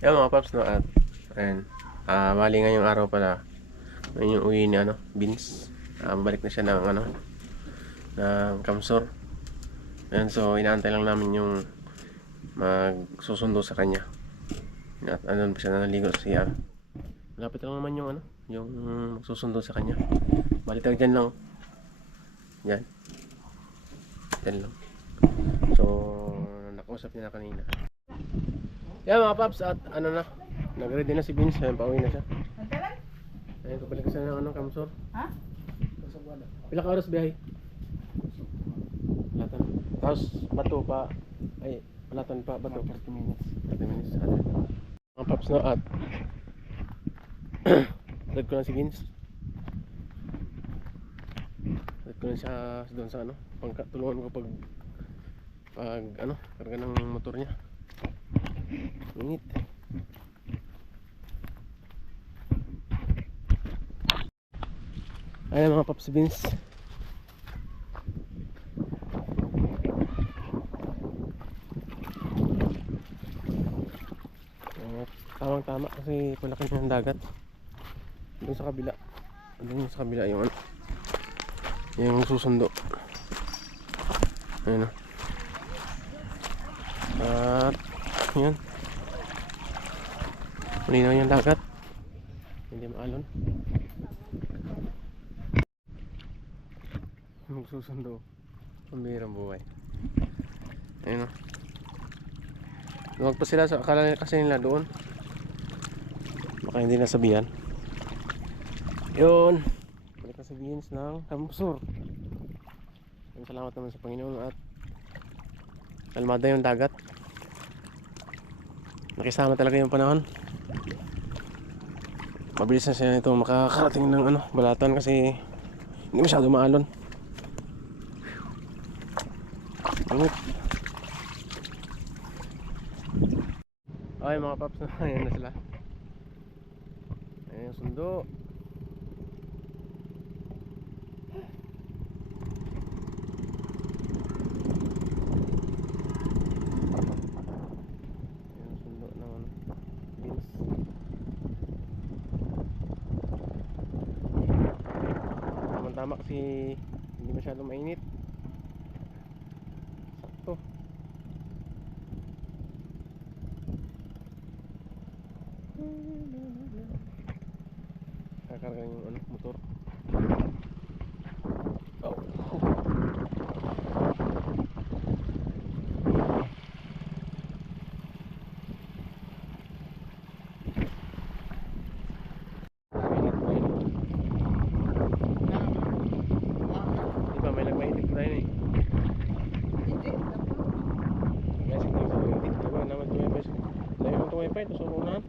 Yan mga paps, no, at ayan, bali ngayong araw pala ngayon yung uwi ni Vince. Balik na siya ng ng Kamsor. Ayan, so inaantay lang namin yung magsusundo sa kanya. At andun pa siya naligo sa CR. Malapit lang naman yung magsusundo sa kanya. Balitag dyan lang. Dyan. Dyan lang. So, nakausap niya na kanina. Yan mga paps, at nag-ready na si Vince. Ayan, pauwi na siya. Ayan, kapalik ka siya ng Kamsor. Ha? Pila ka oras biyahe? Palatan. Tapos bato pa. Ay, palatan pa bato. 30 minutes. 30 minutes. Mga paps, no, at read ko lang si Vince. Read ko lang siya doon sa tulungan ko pag karga ng motor niya. Init. Ayan mga paps, si Vince. Tamang tama kasi malaki na yung dagat. Doon sa kabila. Doon sa kabila yung susundo. Ayan o. At yun. Malinaw yung dagat. Hindi maalon. Magsusundo. Pambihirang buhay. Ayun o. Lumag pa sila. Akala kasi nila doon. Baka hindi nasabihan. Yun. Balik na si Vince ng Kamsur. Salamat naman sa Panginoon at kalmada yung dagat. Nakisama talaga yung panahon. Mabilis na siya nito makakarating ng Balatan kasi hindi masyado maalon. Okay mga paps, ayan na sila. Ayan yung sundo. Tama kasi hindi masyadong mainit. Sakto. Kakarga yung motor. Oh. Wifi to sa unahan.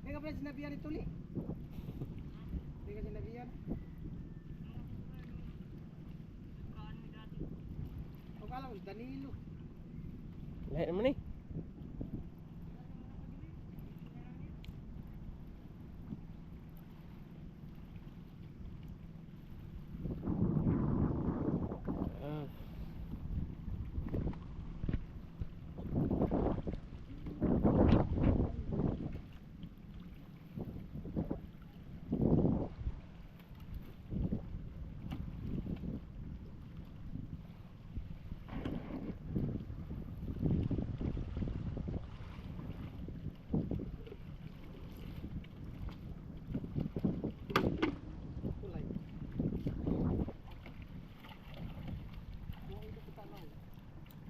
Hindi ka pala sinabihan ito li. Hindi ka sinabihan. O kala mo Danilo. Lahat naman eh.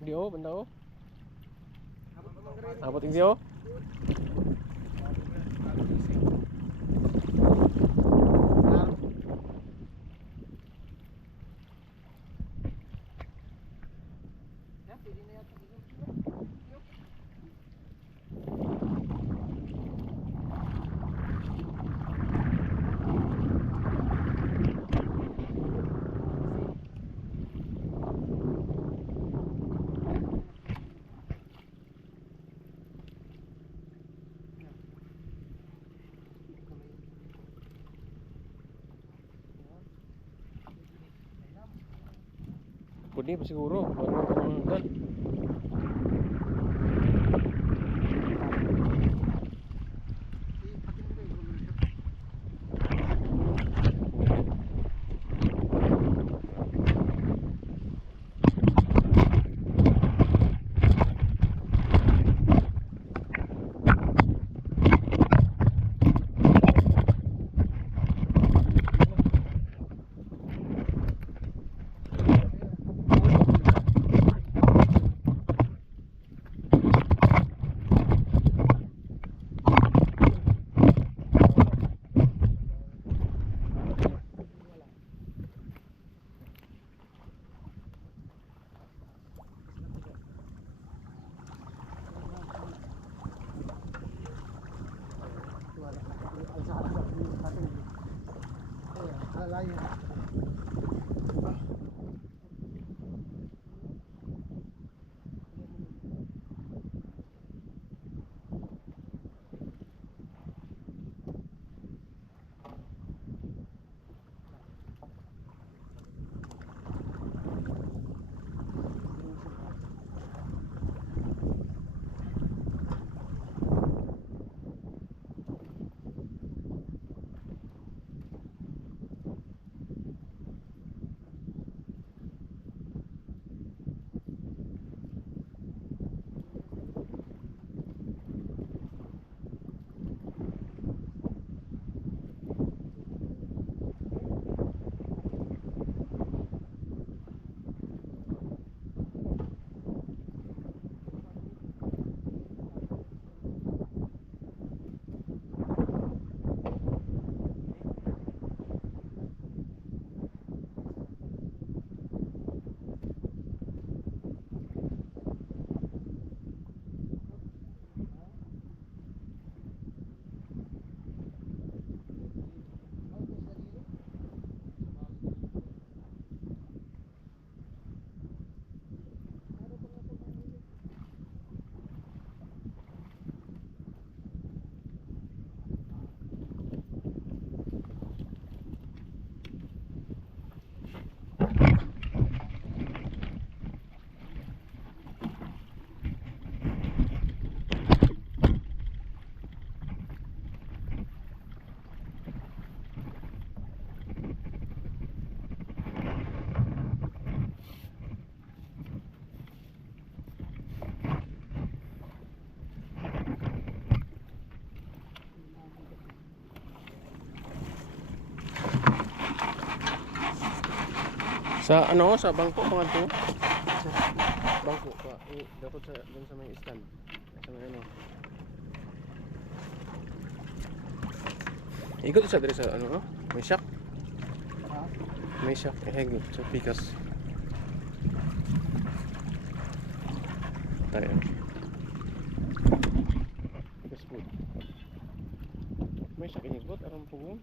Di benda Abot ing dio. Di pa siguro. Marunong ka ng dal. Sa ano, sa bangko mga to. Bangko pa, dapat sa dun sa may stand. Sa may ano. Ikot sa dire sa ano, no? May shack. May shack, ikot sa pikas. Tayo. Pikas food. May shack ikot aram pugon.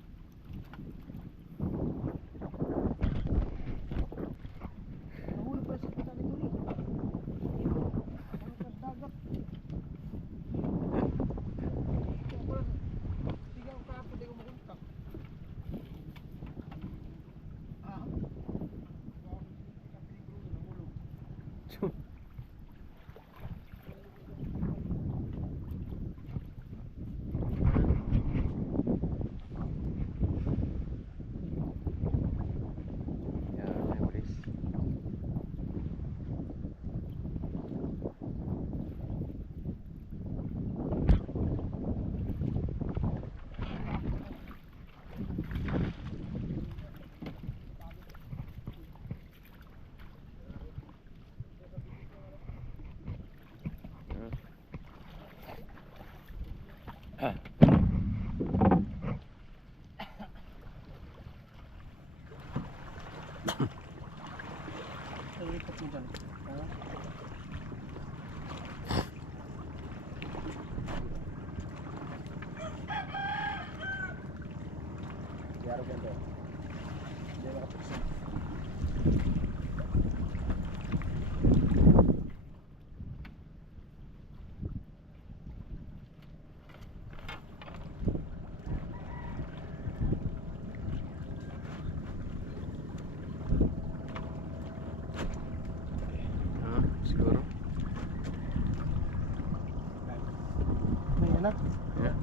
na. Yan.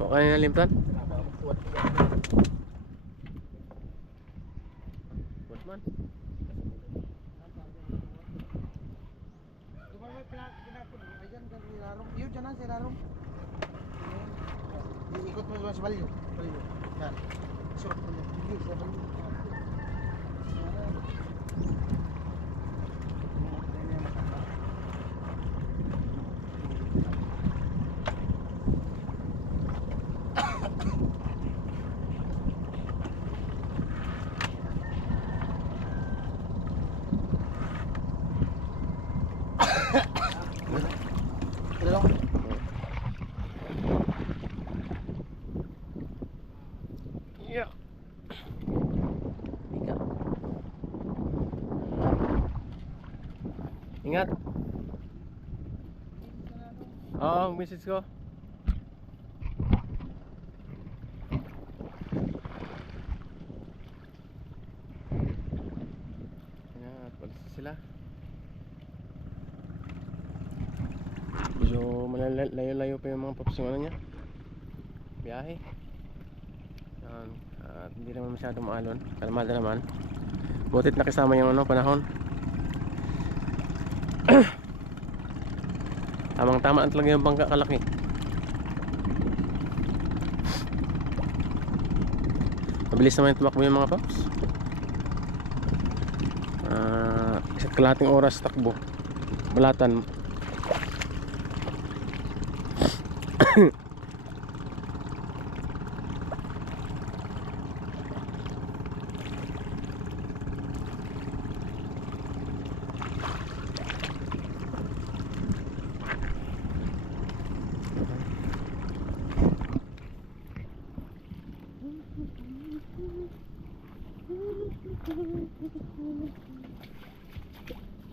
O kanina limtan? What man? Di ba may pinapun? Ayan, si Rarong. Yun, dyan na si Rarong. Iikot mo sa balyo. Balyo. Yan. Surot mo yan. Hindi, sa balyo. Ito lang. Yeah. Ingat. Oo, message ko. Ayan, palis sila. Medyo malayo-layo pa yung mga paps yung ano niya. Biyahe. Ayan. At hindi naman masyado maalon. Kalmada naman. Butit nakisama yung ano, panahon. Tamang tamaan talaga yung bangka kalaki. Mabilis naman yung tumakbo yung mga paps. Isa't kalahating oras takbo. Balatan.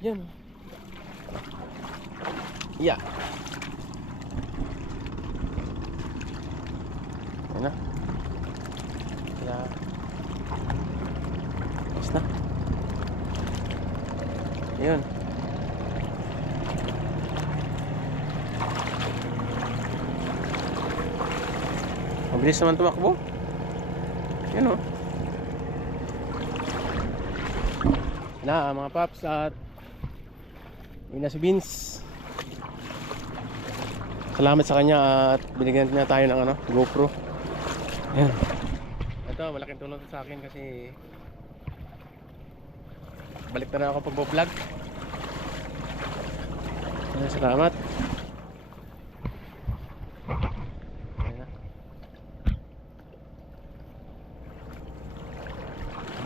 Yan. Yeah. Yan na. Kaya ayos na. Yun. Mabilis naman tumakbo. Yan o. Na mga paps, at yun na si Vince. Salamat sa kanya at binigyan niya tayo ng ano, GoPro. Ayan. Ito, malaking tulong to sa akin kasi balik na ako pag-vlog. Salamat. Ayan na.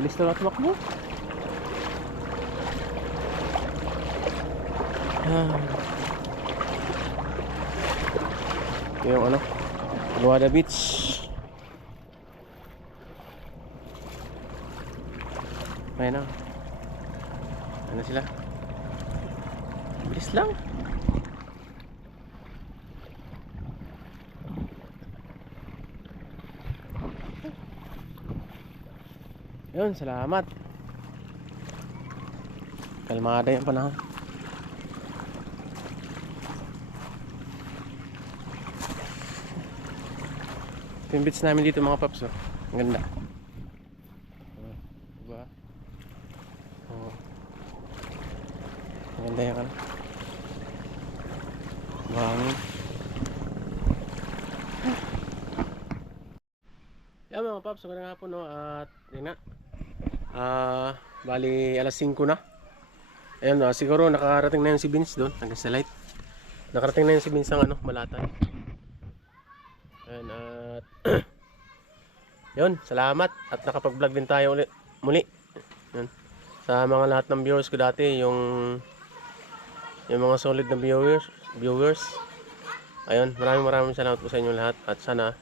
Bilis na tumakbo. Ito yung ano, Aguada Beach. Ayan na. Ano sila? Bilis lang. Yun, salamat. Kalmada yung panahon. Ito yung beach namin dito mga paps, oh. Ang ganda. Diba? Oh. Ang ganda yung ano. Mahangin. Yan mga paps, magandang hapon, no? At yun na. Bali alas 5 na. Ayan, siguro nakarating na yung si Vince doon, hanggang sa light. Nakarating na yung si Vince ng ano, Malatan. Ayan, at yun, salamat at nakapag-vlog din tayo ulit muli. Yun. Sa mga lahat ng viewers ko dati, yung mga solid na viewers. Ayun, maraming salamat po sa inyo lahat at sana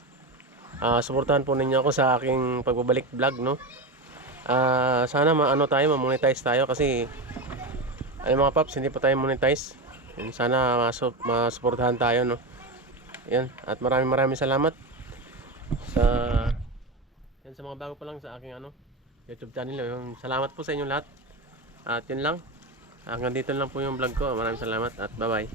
suportahan po ninyo ako sa aking pagbabalik vlog, no. Sana ma-monetize tayo kasi ay mga paps, hindi pa tayo monetize. Yun, sana masuportahan tayo, no. Yan, at maraming salamat sa mga bago pa lang sa aking YouTube channel. Yung salamat po sa inyo lahat. At yun lang. Hanggang dito lang po yung vlog ko. Maraming salamat at bye-bye.